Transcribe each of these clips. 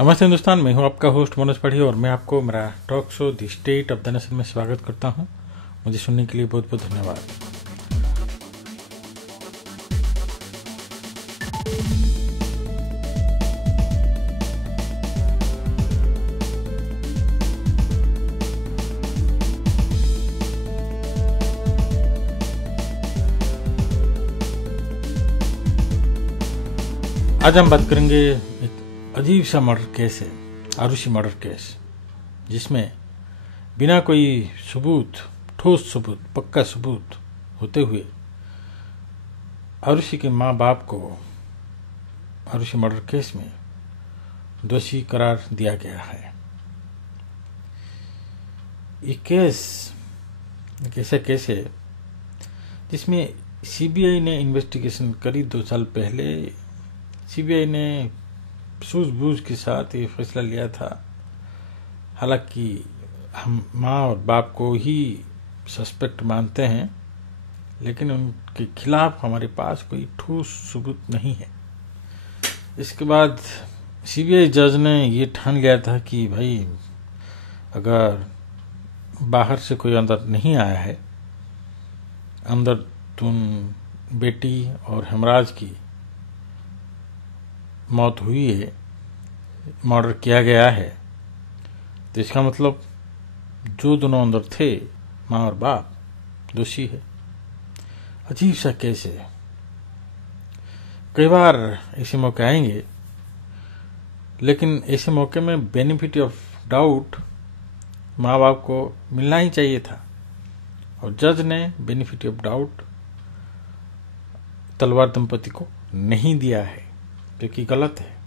नमस्ते हिंदुस्तान, मैं हूं आपका होस्ट मनोज पढ़ी और मैं आपको मेरा talk show the state of the nation में स्वागत करता हूं। मुझे सुनने के लिए बहुत बहुत धन्यवाद। आज हम बात करेंगे एक अजीब सा मर्डर केस है, आरुषि मर्डर केस, जिसमें बिना कोई सबूत, ठोस सबूत, पक्का सबूत होते हुए आरुषि के माँ बाप को आरुषि मर्डर केस में दोषी करार दिया गया है। ये केस एक ऐसा केस है जिसमें सीबीआई ने इन्वेस्टिगेशन करी 2 साल पहले। सीबीआई ने सूझबूझ के साथ ये फैसला लिया था। हालांकि हम माँ और बाप को ही सस्पेक्ट मानते हैं, लेकिन उनके खिलाफ हमारे पास कोई ठोस सबूत नहीं है। इसके बाद सीबीआई जज ने ये ठान लिया था कि भाई, अगर बाहर से कोई अंदर नहीं आया है, अंदर तुम बेटी और हेमराज की मौत हुई है, मर्डर किया गया है, तो इसका मतलब जो दोनों अंदर थे, माँ और बाप, दोषी है। अजीब सा केस है। कई बार ऐसे मौके आएंगे, लेकिन ऐसे मौके में बेनिफिट ऑफ डाउट माँ बाप को मिलना ही चाहिए था, और जज ने बेनिफिट ऑफ डाउट तलवार दंपति को नहीं दिया है, जो कि गलत है।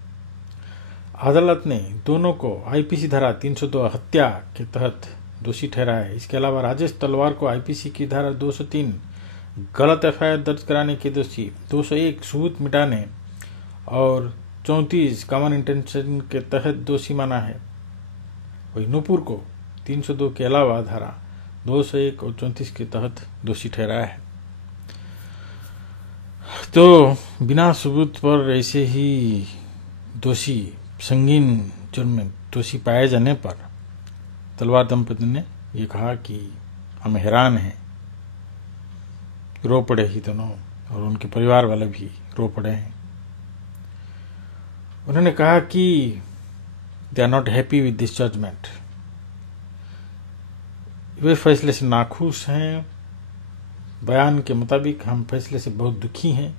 अदालत ने दोनों को आईपीसी धारा 302 हत्या के तहत दोषी ठहराया है। इसके अलावा राजेश तलवार को आईपीसी की धारा 203 गलत एफआईआर दर्ज कराने के दोषी, 201 सबूत मिटाने और 34 कॉमन इंटेंशन के तहत दोषी माना है। वही नूपुर को 302 के अलावा धारा 201 और 34 के तहत दोषी ठहराया है। तो बिना सबूत पर ऐसे ही दोषी, संगीन जुर्म में दोषी पाए जाने पर तलवार दंपति ने ये कहा कि हम हैरान हैं। रो पड़े ही दोनों, और उनके परिवार वाले भी रो पड़े हैं। उन्होंने कहा कि they are not happy with this judgement. वे फैसले से नाखुश हैं। बयान के मुताबिक हम फैसले से बहुत दुखी हैं।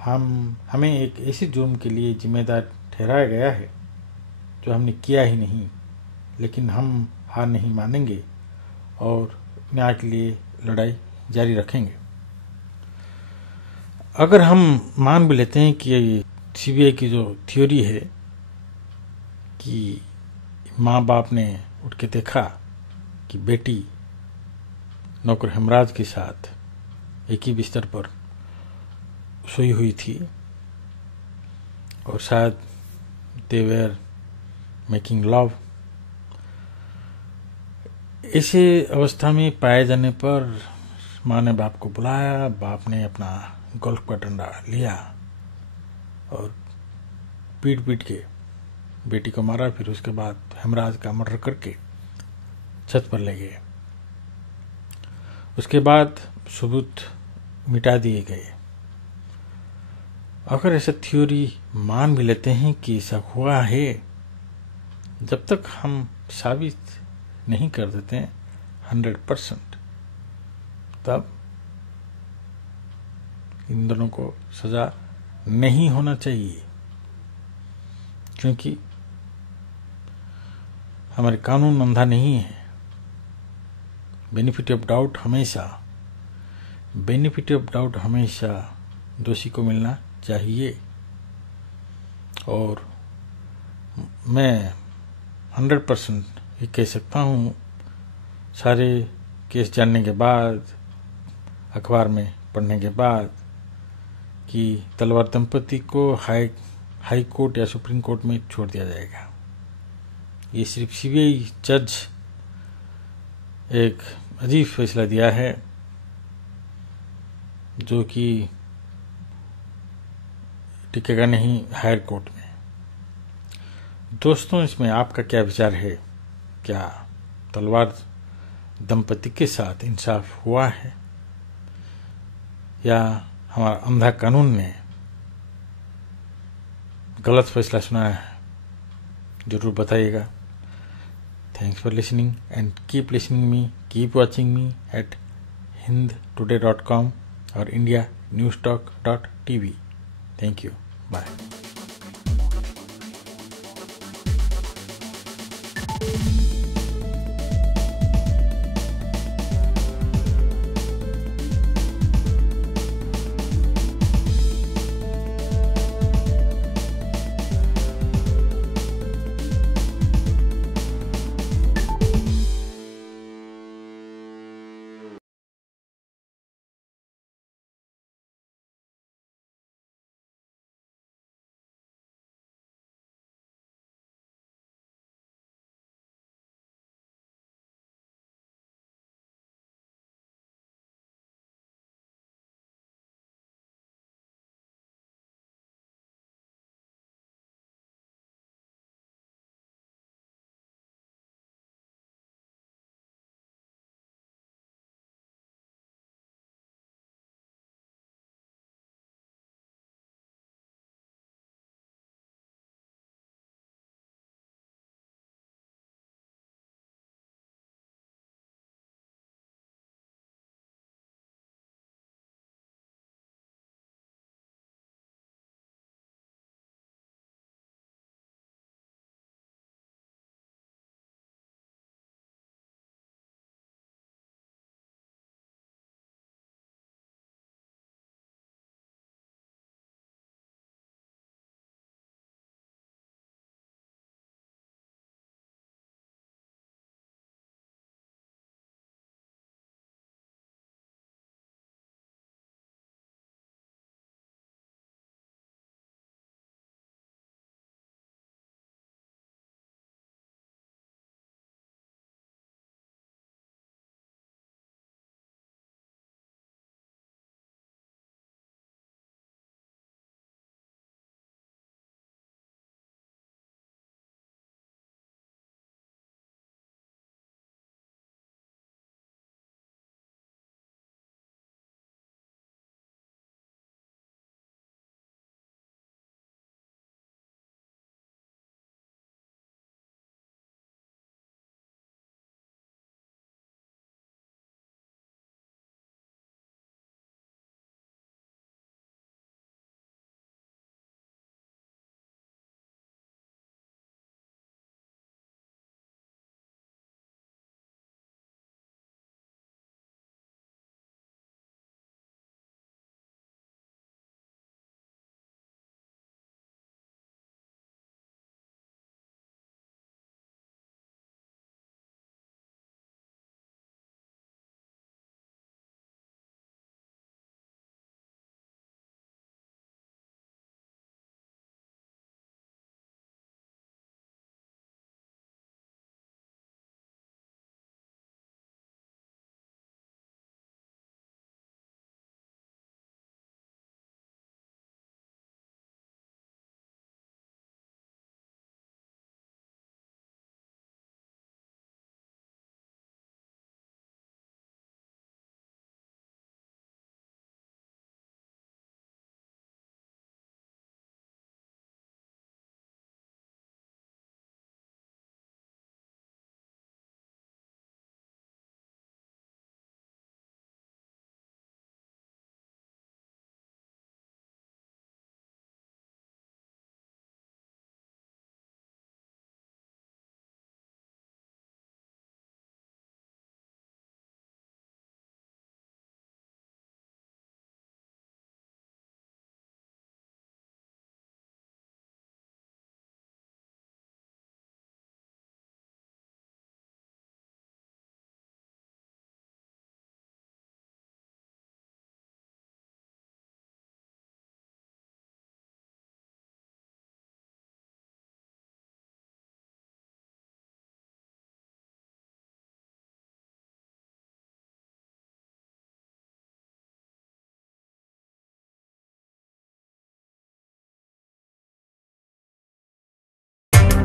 हमें एक ऐसे जुर्म के लिए जिम्मेदार ठहराया गया है जो हमने किया ही नहीं, लेकिन हम हार नहीं मानेंगे और न्याय के लिए लड़ाई जारी रखेंगे। अगर हम मान भी लेते हैं कि सीबीआई की जो थ्योरी है कि माँ बाप ने उठ के देखा कि बेटी नौकर हेमराज के साथ एक ही बिस्तर पर सोई हुई थी और शायद दे वेर मेकिंग लव, ऐसे अवस्था में पाए जाने पर माँ ने बाप को बुलाया। बाप ने अपना गोल्फ का डंडा लिया और पीट पीट के बेटी को मारा। फिर उसके बाद हेमराज का मर्डर करके छत पर ले गए। उसके बाद सबूत मिटा दिए गए। अगर ऐसा थ्योरी मान भी लेते हैं कि ऐसा हुआ है, जब तक हम साबित नहीं कर देते हैं 100%, तब इन दोनों को सजा नहीं होना चाहिए, क्योंकि हमारे कानून अंधा नहीं है। बेनिफिट ऑफ डाउट हमेशा दोषी को मिलना चाहिए। और मैं 100% ये कह सकता हूँ, सारे केस जानने के बाद, अखबार में पढ़ने के बाद, कि तलवार दंपति को हाई कोर्ट या सुप्रीम कोर्ट में छोड़ दिया जाएगा। ये सिर्फ सीबीआई जज एक अजीब फैसला दिया है, जो कि टिकेगा नहीं हायर कोर्ट में। दोस्तों, इसमें आपका क्या विचार है? क्या तलवार दंपति के साथ इंसाफ हुआ है या हमारा अंधा कानून ने गलत फैसला सुनाया है? जरूर बताइएगा। Thanks for listening and keep listening me, keep watching me at hindtoday.com or indianewstalk.tv. Thank you. Bye.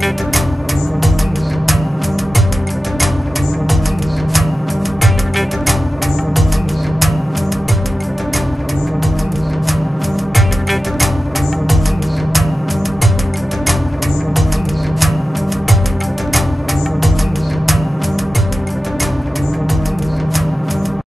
है।